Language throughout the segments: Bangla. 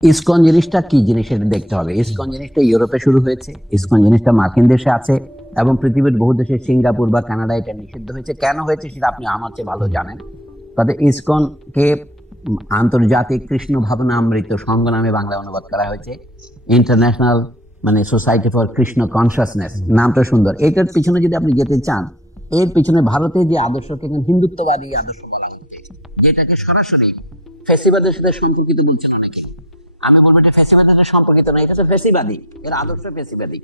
ইসকন জিনিসটা কি জিনিস এটা দেখতে হবে। ইসকন জিনিসটা ইউরোপে শুরু হয়েছে, ইসকন জিনিসটা মার্কিন দেশে আছে এবং পৃথিবীর বহু দেশে সিঙ্গাপুর বা কানাডা এটা নিষিদ্ধ হয়েছে। কেন হয়েছে সেটা আপনি আমার চেয়ে ভালো জানেন। তাতে ইসকনকে আন্তর্জাতিক কৃষ্ণ ভাবনামৃত সংঘ নামে বাংলায় অনুবাদ করা হয়েছে। ইন্টারন্যাশনাল মানে সোসাইটি ফর কৃষ্ণ কনসাসনেস, নামটা সুন্দর। এটার পিছনে যদি আপনি যেতে চান, এর পিছনে ভারতের যে আদর্শকে হিন্দুত্ববাদী আদর্শ বলা হচ্ছে, যেটাকে সরাসরি ফেসিবাদের সাথে সম্পর্কিত বলছিল নাকি, আমি বলবো এটা ফেসিবাদের সাথে সম্পর্কিত না, এটা তো ফেসিবাদী, এর আদর্শ ফেসিবাদী।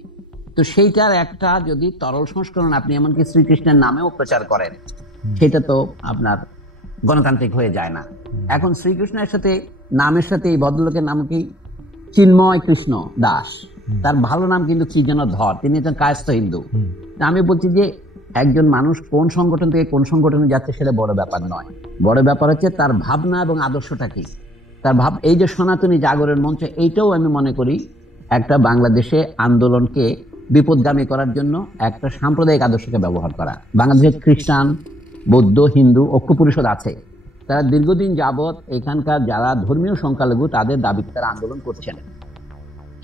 তো সেইটার একটা যদি তরল সংস্করণ আপনি এমনকি শ্রীকৃষ্ণের নামেও প্রচার করেন, সেটা তো আপনার গণতান্ত্রিক হয়ে যায় না। এখন শ্রীকৃষ্ণের সাথে নামের সাথে এই ভদ্রলোকের নাম কি চিন্ময় কৃষ্ণ দাস, তার ভালো নাম কিন্তু কি যেন ধর, তিনি একজন কায়স্থ হিন্দু। আমি বলছি যে একজন মানুষ কোন সংগঠন থেকে কোন সংগঠনে যাচ্ছে সেটা বড় ব্যাপার নয়, বড় ব্যাপার হচ্ছে তার ভাবনা এবং আদর্শটা কি, তার ভাব। এই যে সনাতনী জাগরণ মঞ্চ, এইটাও আমি মনে করি একটা বাংলাদেশে আন্দোলনকে বিপদগামী করার জন্য একটা সাম্প্রদায়িক আদর্শকে ব্যবহার করা। বাংলাদেশে খ্রিস্টান, বৌদ্ধ, হিন্দু ঐক্য পরিষদ আছে, তারা দীর্ঘদিন যাবৎ এখানকার যারা ধর্মীয় সংখ্যালঘু তাদের দাবিতে তারা আন্দোলন করছেন।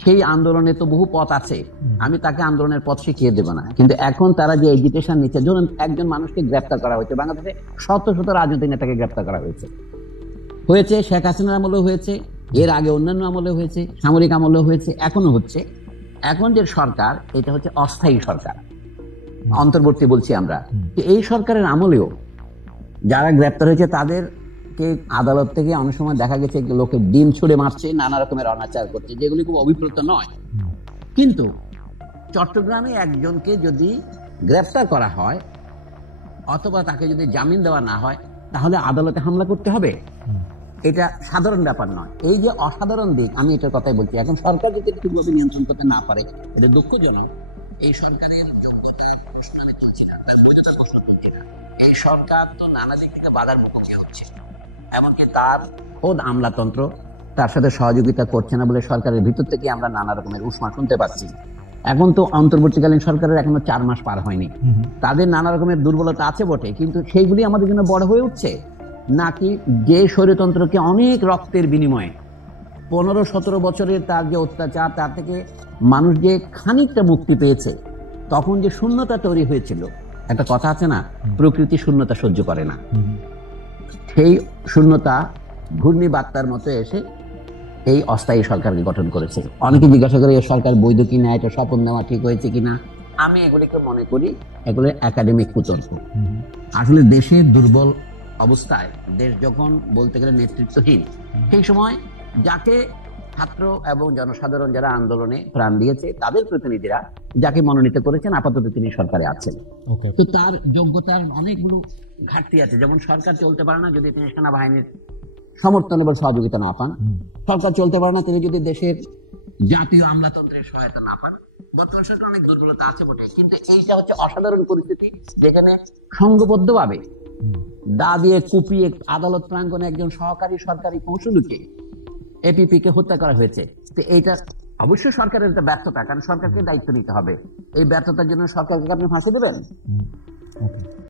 সেই আন্দোলনে তো বহু পথ আছে, আমি তাকে আন্দোলনের পথ শিখিয়ে দেব না, কিন্তু এখন তারা যে এজিটেশন নিচ্ছে, ধরুন একজন মানুষকে গ্রেফতার করা হয়েছে, বাংলাদেশে শত শত রাজনৈতিক নেতাকে গ্রেফতার করা হয়েছে, শেখ হাসিনার আমলেও হয়েছে, এর আগে অন্যান্য আমলে হয়েছে, সামরিক আমলেও হয়েছে, এখনো হচ্ছে। এখন যে সরকার, এটা হচ্ছে অস্থায়ী সরকার, অন্তর্বর্তী বলছি আমরা। এই সরকারের আমলেও যারা গ্রেপ্তার হয়েছে তাদেরকে আদালত থেকে অনেক সময় দেখা গেছে লোকে ডিম ছুড়ে মারছে, নানা রকমের অনাচার করছে, যেগুলি খুব অভিপ্রেত নয়। কিন্তু চট্টগ্রামে একজনকে যদি গ্রেপ্তার করা হয় অথবা তাকে যদি জামিন দেওয়া না হয়, তাহলে আদালতে হামলা করতে হবে, এটা সাধারণ ব্যাপার নয়। এই যে অসাধারণ দিক, আমি এটার কথাই বলছি। এখন সরকার যদি ঠিকভাবে নিয়ন্ত্রণ করতে না পারে, এটা দুঃখজনক। এই সরকারের যোগ্যতা এই সরকার তো নানা দিক থেকে বাধার মুখোমুখি হচ্ছে, এমনকি তার খোদ আমলাতন্ত্র তার সাথে সহযোগিতা করছে না বলে সরকারের ভিতর থেকে আমরা নানা রকমের উষ্মা শুনতে পাচ্ছি। এখন তো অন্তর্বর্তীকালীন সরকারের এখনো 4 মাস পার হয়নি, তাদের নানা রকমের দুর্বলতা আছে বটে, কিন্তু সেইগুলি আমাদের জন্য বড় হয়ে উঠছে নাকি যে স্বৈরতন্ত্রকে অনেক রক্তের বিনিময়ে 15-17 বছরের তার যে অত্যাচার, তার থেকে মানুষ যে খানিকটা মুক্তি পেয়েছে, তখন যে শূন্যতা তৈরি হয়েছিল, একটা কথা আছে না, প্রকৃতি শূন্যতা সহ্য করে না, সেই শূন্যতা ঘূর্ণিবার্তার মতো এসে এই অস্থায়ী সরকারকে গঠন করেছে। অনেকে জিজ্ঞাসা করে এই সরকার বৈধ কিনা, এটা শপথ নেওয়া ঠিক হয়েছে কিনা। আমি এগুলিকে মনে করি এগুলো একাডেমিক কুতর্ক। আসলে দেশের দুর্বল অবস্থায়, দেশ যখন বলতে গেলে নেতৃত্বহীন, সেই সময় যাকে ছাত্র এবং জনসাধারণ যারা আন্দোলনে প্রাণ দিয়েছে তাদের প্রতিনিধিরা যাকে মনোনীত করেছেন, আপাতত তিনি সরকারে আছেন। তো তার যোগ্যতার অনেকগুলো ঘাটতি আছে। যেমন সরকার চলতে পারে না যদি তিনি সেনাবাহিনীর সমর্থন এবং সহযোগিতা না পান, সরকার চলতে পারে না তিনি যদি দেশের জাতীয় আমলাতন্ত্রের সহায়তা না পান। বর্তমান সরকার অনেক দুর্বলতা আছে বটে, কিন্তু এইটা হচ্ছে অসাধারণ পরিস্থিতি যেখানে সংঘবদ্ধভাবে দা দিয়ে কুপিয়ে আদালত প্রাঙ্গণে একজন সহকারী সরকারি কৌশলীকে, এপিপি কে হত্যা করা হয়েছে। তো এইটা অবশ্যই সরকারের একটা ব্যর্থতা, কারণ সরকারকে দায়িত্ব নিতে হবে। এই ব্যর্থতার জন্য সরকারকে আপনি ফাঁসি দেবেন?